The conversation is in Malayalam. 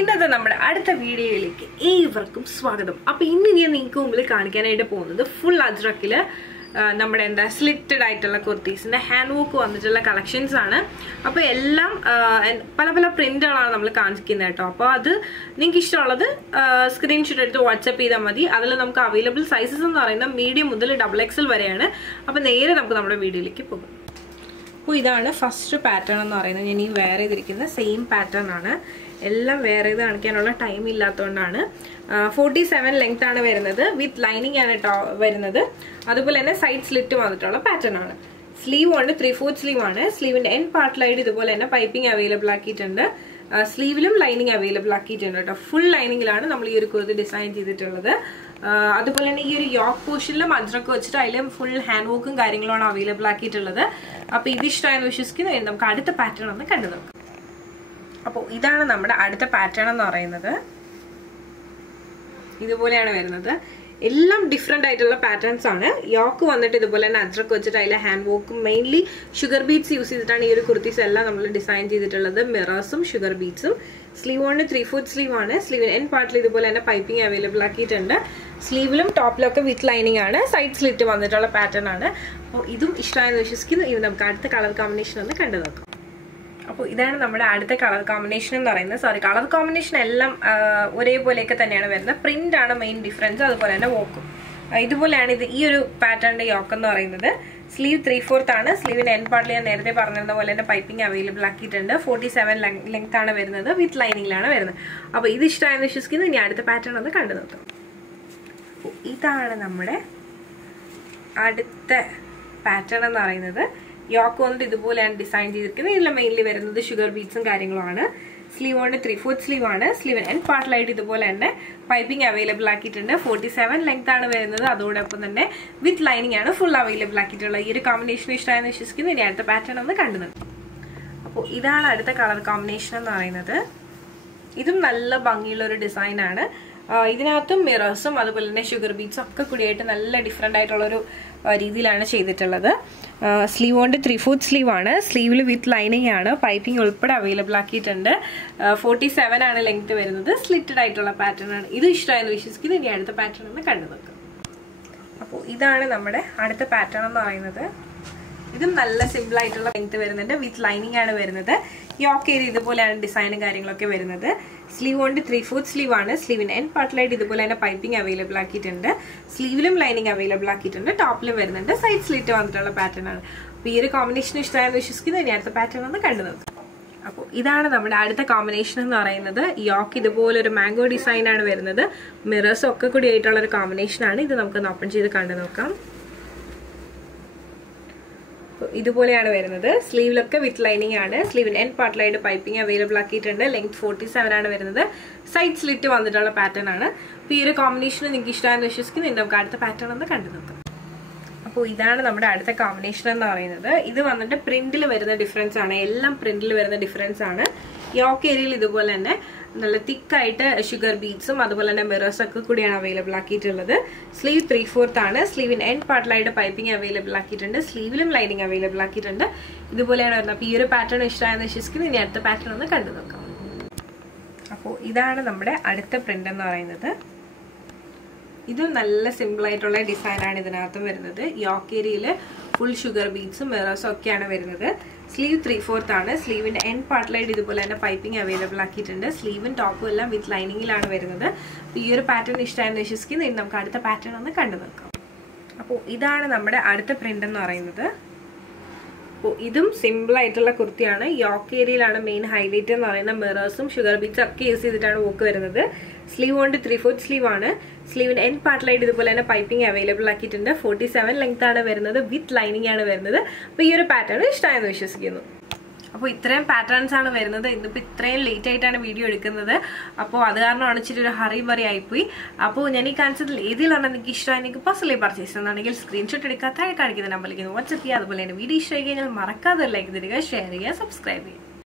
ഇന്നത്തെ നമ്മുടെ അടുത്ത വീഡിയോയിലേക്ക് ഏവർക്കും സ്വാഗതം. അപ്പോൾ ഇന്ന് ഞാൻ നിങ്ങൾക്ക് മുമ്പിൽ കാണിക്കാനായിട്ട് പോകുന്നത് ഫുൾ അജ്രക്കിൽ നമ്മുടെ എന്താ സ്ലിറ്റഡ് ആയിട്ടുള്ള കുർത്തീസിന്റെ ഹാൻഡ് വർക്ക് വന്നിട്ടുള്ള കളക്ഷൻസ് ആണ്. അപ്പോൾ എല്ലാം പല പല പ്രിന്റുകളാണ് നമ്മൾ കാണിക്കുന്നത് കേട്ടോ. അപ്പോൾ അത് നിങ്ങൾക്ക് ഇഷ്ടമുള്ളത് സ്ക്രീൻഷോട്ട് എടുത്ത് വാട്സ്ആപ്പ് ചെയ്താൽ മതി. അതിൽ നമുക്ക് അവൈലബിൾ സൈസസ് എന്ന് പറയുന്നത് മീഡിയം മുതൽ XXL വരെയാണ്. അപ്പോൾ നേരെ നമുക്ക് നമ്മുടെ വീഡിയോയിലേക്ക് പോകും. അപ്പോൾ ഇതാണ് ഫസ്റ്റ് പാറ്റേൺ എന്ന് പറയുന്നത്. ഞാൻ ഈ വെയർ ചെയ്തിരിക്കുന്ന സെയിം പാറ്റേൺ ആണ്. എല്ലാം വെയർ ചെയ്ത് കാണിക്കാനുള്ള ടൈം ഇല്ലാത്തതുകൊണ്ടാണ്. 47 ലെങ്ത് ആണ് വരുന്നത്. വിത്ത് ലൈനിങ് ആണ് കേട്ടോ വരുന്നത്. അതുപോലെ തന്നെ സൈഡ് സ്ലിറ്റ് വന്നിട്ടുള്ള പാറ്റേൺ ആണ്. സ്ലീവ് ഉണ്ട്, 3/4 സ്ലീവ് ആണ്. സ്ലീവിന്റെ എൻ പാർട്ടിലായിട്ട് ഇതുപോലെ തന്നെ പൈപ്പിംഗ് അവൈലബിൾ ആക്കിയിട്ടുണ്ട്. സ്ലീവിലും ലൈനിങ് അവൈലബിൾ ആക്കിയിട്ടുണ്ട് കേട്ടോ. ഫുൾ ലൈനിങ്ങിലാണ് നമ്മൾ ഈ ഒരു കുർത്തി ഡിസൈൻ ചെയ്തിട്ടുള്ളത്. അതുപോലെ തന്നെ ഈ ഒരു യോക്ക് പോർഷനിലും അജ്രക്ക് വെച്ചിട്ട് അതിലും ഫുൾ ഹാൻഡ് വർക്കും കാര്യങ്ങളുമാണ് അവൈലബിൾ ആക്കിയിട്ടുള്ളത്. അപ്പൊ ഇത് ഇഷ്ടമായെന്ന് വിശ്വസിക്കുന്നു. നമുക്ക് അടുത്ത പാറ്റേൺ ഒന്ന് കണ്ടു നോക്കാം. അപ്പോൾ ഇതാണ് നമ്മുടെ അടുത്ത പാറ്റേൺ എന്ന് പറയുന്നത്. ഇതുപോലെയാണ് വരുന്നത്. എല്ലാം ഡിഫറെന്റ് ആയിട്ടുള്ള പാറ്റേൺസ് ആണ്. യോക്ക് വന്നിട്ട് ഇതുപോലെ തന്നെ അജ്രക്ക് വെച്ചിട്ട് അതിലെ ഹാൻഡ് വർക്കും മെയിൻലി ഷുഗർ ബീഡ്സ് യൂസ് ചെയ്തിട്ടാണ് ഈ ഒരു കുർത്തീസ് എല്ലാം നമ്മൾ ഡിസൈൻ ചെയ്തിട്ടുള്ളത്. മിറേഴ്സും ഷുഗർ ബീഡ്സും. സ്ലീവ് കൊണ്ട് 3/4 സ്ലീവ് ആണ്. സ്ലീവിന് എൻ പാർട്ടിൽ ഇതുപോലെ തന്നെ പൈപ്പിംഗ് അവൈലബിൾ ആക്കിയിട്ടുണ്ട്. സ്ലീവിലും ടോപ്പിലും ഒക്കെ വിത്ത് ലൈനിങ് ആണ്. സൈഡ് സ്ലിറ്റ് വന്നിട്ടുള്ള പാറ്റേൺ ആണ്. അപ്പോൾ ഇതും ഇഷ്ടമായെന്ന് വിശ്വസിക്കുന്നു. ഇത് നമുക്ക് അടുത്ത കളർ കോമ്പിനേഷൻ ഒന്ന് കണ്ടു നോക്കാം. അപ്പോൾ ഇതാണ് നമ്മുടെ അടുത്ത കളർ കോമ്പിനേഷൻ എന്ന് പറയുന്നത്. കളർ കോമ്പിനേഷൻ എല്ലാം ഒരേപോലെയൊക്കെ തന്നെയാണ് വരുന്നത്. പ്രിന്റ് ആണ് മെയിൻ ഡിഫറൻസ്. അതുപോലെ തന്നെ വോക്കും ഇതുപോലെയാണ്. ഇത് ഈ ഒരു പാറ്റേണിന്റെ യോക്ക് എന്ന് പറയുന്നത്. സ്ലീവ് 3/4 ആണ്. സ്ലീവിന്റെ എൻ പാർട്ടിൽ ഞാൻ നേരത്തെ പറഞ്ഞിരുന്ന പോലെ തന്നെ പൈപ്പിംഗ് അവൈലബിൾ ആക്കിയിട്ടുണ്ട്. 47 ലെങ്ത് ആണ് വരുന്നത്. വിത്ത് ലൈനിങ്ങിലാണ് വരുന്നത്. അപ്പോൾ ഇത് ഇഷ്ടമായെന്ന് വിശ്വസിക്കുന്നു. ഇനി അടുത്ത പാറ്റേൺ ഒന്ന് കണ്ടു നോക്കാം. ഇതാണ് നമ്മുടെ അടുത്ത പാറ്റേൺ എന്ന് പറയുന്നത്. യോക്ക് വന്നിട്ട് ഇതുപോലെയാണ് ഡിസൈൻ ചെയ്തിരിക്കുന്നത്. ഇതിൽ മെയിൻലി വരുന്നത് ഷുഗർ ബീഡ്സും കാര്യങ്ങളുമാണ്. സ്ലീവ് കൊണ്ട് 3/4 സ്ലീവ് ആണ്. സ്ലീവ് എൻ പാർട്ടിലായിട്ട് ഇതുപോലെ തന്നെ പൈപ്പിംഗ് അവൈലബിൾ ആക്കിയിട്ടുണ്ട്. 47 ലെങ്ത് ആണ് വരുന്നത്. അതോടൊപ്പം തന്നെ വിത്ത് ലൈനിങ് ആണ് ഫുൾ അവൈലബിൾ ആക്കിയിട്ടുള്ളത്. ഈ ഒരു കോമ്പിനേഷൻ ഇഷ്ടമായെന്ന് വിശ്വസിക്കുന്നു. ഇനി അടുത്ത പാറ്റേൺ ഒന്ന് കണ്ടു നോക്കാം. അപ്പോൾ ഇതാണ് അടുത്ത കളർ കോമ്പിനേഷൻ എന്ന് പറയുന്നത്. ഇതും നല്ല ഭംഗിയുള്ള ഒരു ഡിസൈൻ ആണ്. ഇതിനകത്തും മിറേഴ്സും അതുപോലെ തന്നെ ഷുഗർ ബീഡ്സും ഒക്കെ കൂടിയായിട്ട് നല്ല ഡിഫറെന്റ് ആയിട്ടുള്ളൊരു രീതിയിലാണ് ചെയ്തിട്ടുള്ളത്. സ്ലീവ് കൊണ്ട് 3/4 സ്ലീവ് ആണ്. സ്ലീവിൽ വിത്ത് ലൈനിങ് ആണ്. പൈപ്പിംഗ് ഉൾപ്പെടെ അവൈലബിൾ ആക്കിയിട്ടുണ്ട്. 47 ആണ് ലെങ്ത് വരുന്നത്. സ്ലിറ്റഡ് ആയിട്ടുള്ള പാറ്റേൺ ആണ്. ഇത് ഇഷ്ടമായെന്ന് വിശ്വസിക്കുന്നു. ഇനി അടുത്ത പാറ്റേൺ ഒന്ന് കണ്ടു നോക്കാം. അപ്പോൾ ഇതാണ് നമ്മുടെ അടുത്ത പാറ്റേൺ എന്ന് പറയുന്നത്. ഇതും നല്ല സിമ്പിൾ ആയിട്ടുള്ള ലെങ്ത് വരുന്നുണ്ട്. വിത്ത് ലൈനിങ് ആണ് വരുന്നത്. യോക്ക് ഏരിയ ഇതുപോലെയാണ് ഡിസൈനും കാര്യങ്ങളൊക്കെ വരുന്നത്. സ്ലീവ് കൊണ്ട് 3/4 സ്ലീവ് ആണ്. സ്ലീവിന് എൻ പാർട്ടിലായിട്ട് ഇതുപോലെ തന്നെ പൈപ്പിംഗ് അവൈലബിൾ ആക്കിയിട്ടുണ്ട്. സ്ലീവിലും ലൈനിങ് അവൈലബിൾ ആക്കിയിട്ടുണ്ട്. ടോപ്പിലും വരുന്നുണ്ട്. സൈഡ് സ്ലിറ്റ് വന്നിട്ടുള്ള പാറ്റേൺ ആണ്. അപ്പോൾ ഈ ഒരു കോമ്പിനേഷൻ ഇഷ്ടമായെന്ന് വിശ്വസിക്കുന്നു. ഇനി അടുത്ത പാറ്റേൺ ഒന്ന് കണ്ടു നോക്കാം. അപ്പോൾ ഇതാണ് നമ്മുടെ അടുത്ത കോമ്പിനേഷൻ എന്ന് പറയുന്നത്. യോക്ക് ഇതുപോലെ ഒരു മാംഗോ ഡിസൈൻ ആണ് വരുന്നത്. മിറേഴ്സും ഒക്കെ കൂടി ആയിട്ടുള്ള ഒരു കോമ്പിനേഷൻ ആണ്. ഇത് നമുക്ക് ഓപ്പൺ ചെയ്ത് കണ്ടു നോക്കാം. ഇതുപോലെയാണ് വരുന്നത്. സ്ലീവിലൊക്കെ വിത്ത് ലൈനിങ് ആണ്. സ്ലീവിന് എൻ പാർട്ടിലായിട്ട് പൈപ്പിംഗ് അവൈലബിൾ ആക്കിയിട്ടുണ്ട്. ലെങ്ത് 47 ആണ് വരുന്നത്. സൈഡ് സ്ലിറ്റ് വന്നിട്ടുള്ള പാറ്റേൺ ആണ്. അപ്പോൾ ഈ ഒരു കോമ്പിനേഷൻ നിങ്ങൾക്ക് ഇഷ്ടമായെന്ന് വിശ്വസിക്കുന്നു. നമുക്ക് അടുത്ത പാറ്റേൺ ഒന്ന് കണ്ടു നോക്കാം. അപ്പോൾ ഇതാണ് നമ്മുടെ അടുത്ത കോമ്പിനേഷൻ എന്ന് പറയുന്നത്. ഇത് വന്നിട്ട് പ്രിന്റിൽ വരുന്ന ഡിഫറൻസ് ആണ്. എല്ലാം പ്രിന്റിൽ വരുന്ന ഡിഫറൻസ് ആണ്. യോക്ക് ഏരിയയിൽ ഇതുപോലെ തന്നെ നല്ല തിക്കായിട്ട് ഷുഗർ ബീഡ്സും അതുപോലെ തന്നെ മിറേഴ്സ് ഒക്കെ കൂടിയാണ് അവൈലബിൾ ആക്കിയിട്ടുള്ളത്. സ്ലീവ് 3/4 ആണ്. സ്ലീവിന് എൻ പാർട്ടിലായിട്ട് പൈപ്പിംഗ് അവൈലബിൾ ആക്കിയിട്ടുണ്ട്. സ്ലീവിലും ലൈനിങ് അവൈലബിൾ ആക്കിയിട്ടുണ്ട്. ഇതുപോലെയാണ് വരുന്നത്. അപ്പോൾ ഈ ഒരു പാറ്റേൺ ഇഷ്ടമായെന്ന് വിശ്വസിക്കുന്നു. ഇനി അടുത്ത പാറ്റേൺ ഒന്ന് കണ്ടു നോക്കാം. അപ്പോൾ ഇതാണ് നമ്മുടെ അടുത്ത പ്രിന്റ് എന്ന് പറയുന്നത്. ഇതും നല്ല സിമ്പിൾ ആയിട്ടുള്ള ഡിസൈനാണ് ഇതിനകത്തും വരുന്നത്. യോക്ക് ഏരിയയിൽ ഫുൾ ഷുഗർ ബീഡ്സും മിറേഴ്സും ഒക്കെയാണ് വരുന്നത്. സ്ലീവ് 3/4 ആണ്. സ്ലീവിന്റെ എൻ പാർട്ടിലായിട്ട് ഇതുപോലെ തന്നെ പൈപ്പിംഗ് അവൈലബിൾ ആക്കിയിട്ടുണ്ട്. സ്ലീവും ടോപ്പും എല്ലാം വിത്ത് ലൈനിങ്ങിലാണ് വരുന്നത്. ഈ ഒരു പാറ്റേൺ ഇഷ്ടമായെന്ന് വിശ്വസിക്കുന്നു. ഇനി നമുക്ക് അടുത്ത പാറ്റേൺ ഒന്ന് കണ്ടു നോക്കാം. അപ്പോൾ ഇതാണ് നമ്മുടെ അടുത്ത പ്രിന്റ് എന്ന് പറയുന്നത്. അപ്പോൾ ഇതും സിമ്പിൾ ആയിട്ടുള്ള കുർത്തിയാണ്. യോക്ക് ഏരിയയിലാണ് മെയിൻ ഹൈലൈറ്റ് എന്ന് പറയുന്നത്. മിറേഴ്സും ഷുഗർ ബീഡ്സും ഒക്കെ യൂസ് ചെയ്തിട്ടാണ് വർക്ക് വരുന്നത്. സ്ലീവ് കൊണ്ട് 3/4 സ്ലീവ് ആണ്. സ്ലീവിന് എൻ പാർട്ടിലായിട്ട് ഇതുപോലെ തന്നെ പൈപ്പിംഗ് അവൈലബിൾ ആക്കിയിട്ടുണ്ട്. 47 ലെങ്ത് ആണ് വരുന്നത്. വിത്ത് ലൈനിങ് ആണ് വരുന്നത്. അപ്പോൾ ഈ ഒരു പാറ്റേൺ ഇഷ്ടമായെന്ന് വിശ്വസിക്കുന്നു. അപ്പോൾ ഇത്രയും പാറ്റേൺസ് ആണ് വരുന്നത്. ഇന്നിപ്പോൾ ഇത്രയും ലേറ്റ് ആയിട്ടാണ് വീഡിയോ എടുക്കുന്നത്. അപ്പോൾ അത് കാരണമാണ് ഇച്ചിരി ഒരു ഹറി ബറി ആയിപ്പോയി. അപ്പോൾ ഞാൻ ഈ കാണിച്ചതിൽ ഏതിലാണ് നിങ്ങൾക്ക് ഇഷ്ടമായി നിങ്ങൾക്ക് പേഴ്സണലി പർച്ചേസ് ചെയ്യുന്നതാണെങ്കിൽ സ്ക്രീൻഷോട്ട് എടുക്കാത്ത കാണിക്കുന്ന നമ്പറിലേക്ക് വാട്സ്ആപ്പ് ചെയ്യുക. അതുപോലെ തന്നെ വീഡിയോ ഇഷ്ടമായി കഴിഞ്ഞാൽ മറക്കാതെ ലൈക്ക് തരിക, ഷെയർ ചെയ്യുക, സബ്സ്ക്രൈബ് ചെയ്യുക.